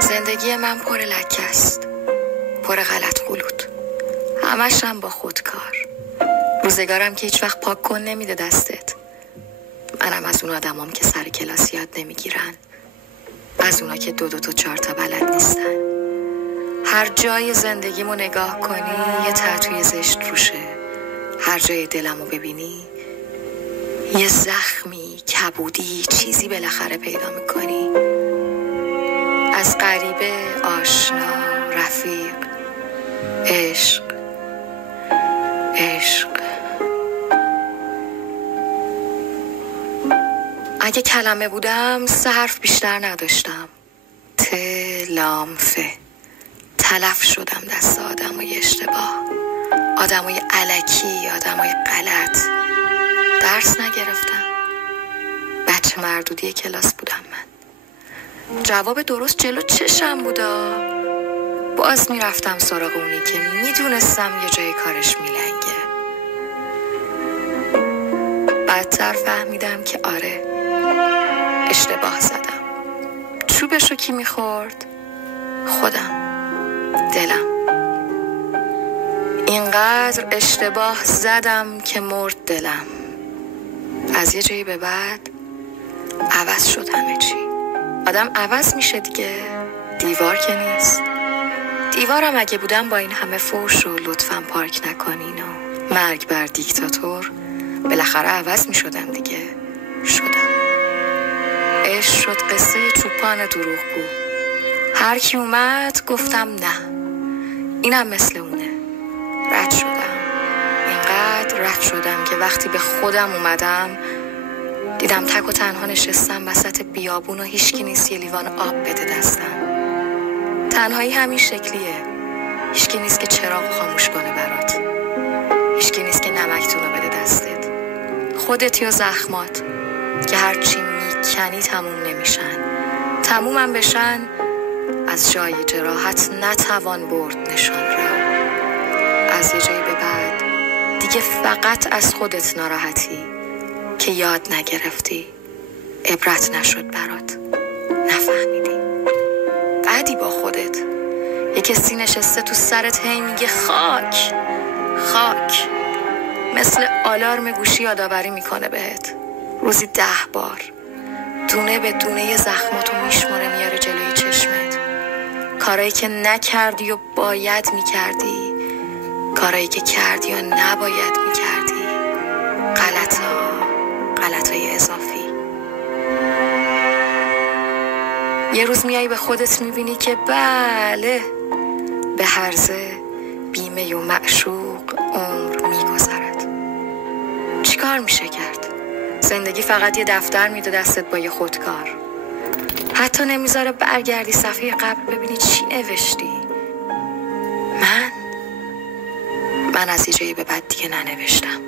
زندگی من پر لکه است، پر غلط غلط، همش هم با خودکار. روزگارم که هیچ وقت پاک کن نمیده دستت. منم از اون آدمام که سر کلاس یاد نمیگیرن، از اونا که دو تا چهار تا بلد نیستن. هر جای زندگیمو نگاه کنی یه تتوی زشت روشه، هر جای دلمو ببینی یه زخمی، کبودی، چیزی بالاخره پیدا میکنی. از غریبه، آشنا، رفیق، عشق. اگه کلمه بودم 3 حرف بیشتر نداشتم. لامفه. تلف شدم دست آدمای اشتباه، آدمای الکی، آدمای غلط. درس نگرفتم. بچه مردودی کلاس بودم من. جواب درست جلو چشم بودا. باز میرفتم سراغ اونی که میدونستم یه جای کارش میلنگه. بعدتر فهمیدم که آره، اشتباه زدم. چوبشو کی میخورد؟ خودم، دلم. اینقدر اشتباه زدم که مرد دلم. از یه جایی به بعد عوض شد همه چی. آدم عوض میشه دیگه، دیوار که نیست. دیوارم اگه بودم با این همه فوش و لطفاً پارک نکنین و مرگ بر دیکتاتور، بالاخره عوض میشدم دیگه. شدم. عشق شد قصه چوپان دروغگو. هر کی اومد گفتم نه، اینم مثل اونه. رد شدم. اینقدر رد شدم که وقتی به خودم اومدم دیدم تک و تنها نشستم وسط بیابون و هیچکی نیست یه لیوان آب بده دستم. تنهایی همین شکلیه. هیچکی نیست که چراغ خاموش کنه برات. هیچکی نیست که نمکتونو بده دستت. خودت یا زخمات که هرچی میکنی تموم نمیشن. تمومم بشن از جای جراحت نتوان برد نشان را. از یه جایی به بعد دیگه فقط از خودت ناراحتی که یاد نگرفتی، عبرت نشد برات، نفهمیدی. بعدی با خودت. یه کسی نشسته تو سرت هی میگه خاک خاک، مثل آلارم گوشی یادآوری میکنه بهت. روزی 10 بار دونه به دونه زخماتو میشماره میاره جلوی چشمت. کارایی که نکردی و باید میکردی، کارایی که کردی و نباید میکردی، غلطای اضافی. یه روز میایی به خودت میبینی که بله، به هرزه بیمه و معشوق عمر میگذرد. چیکار میشه کرد؟ زندگی فقط یه دفتر میده دستت با یه خودکار. حتی نمیذاره برگردی صفحه قبل ببینی چی نوشتی. من از یه جایی به بعد دیگه ننوشتم.